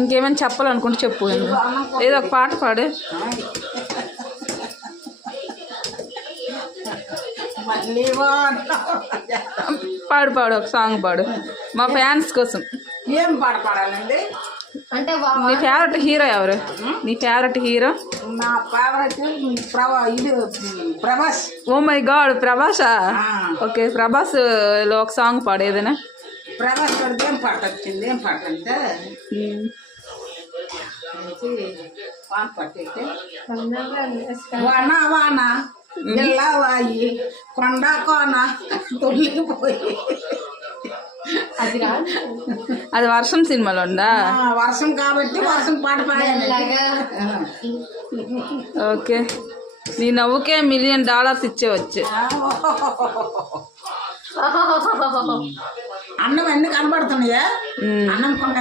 ఇంకేమైనా చెప్పాలనుకుంటే చెప్పు. ఏదో ఒక పాట పాడు. పాడు పాడు, ఒక సాంగ్ పాడు మా ఫ్యాన్స్ కోసం. ఏం పాట పాడాలండి? అంటే నీ ఫేవరెట్ హీరో ఎవరు? నీ ఫేవరెట్ హీరో? నా ఫేవరెట్ ఇది ప్రభాస్. ఓ మై గాడ్, ప్రభాసా? ఓకే, ప్రభాస్ లో ఒక సాంగ్ పాడు ఏదైనా. ప్రభాస్ పడితే ఏం పాట వచ్చింది? ఏం పాట అంటే పాట పట్టయితే వాన వాన ఎల్లవాయి కొండ కోన తొలిగిపోయి. అది వర్షం సినిమాలో ఉందా? వర్షం కాబట్టి వర్షం పాట పాడాలి. ఓకే, నీ నవ్వుకే $1 million ఇచ్చేవచ్చు. అన్నం ఎన్ని కనబడుతున్నాయా? అన్నం కొండ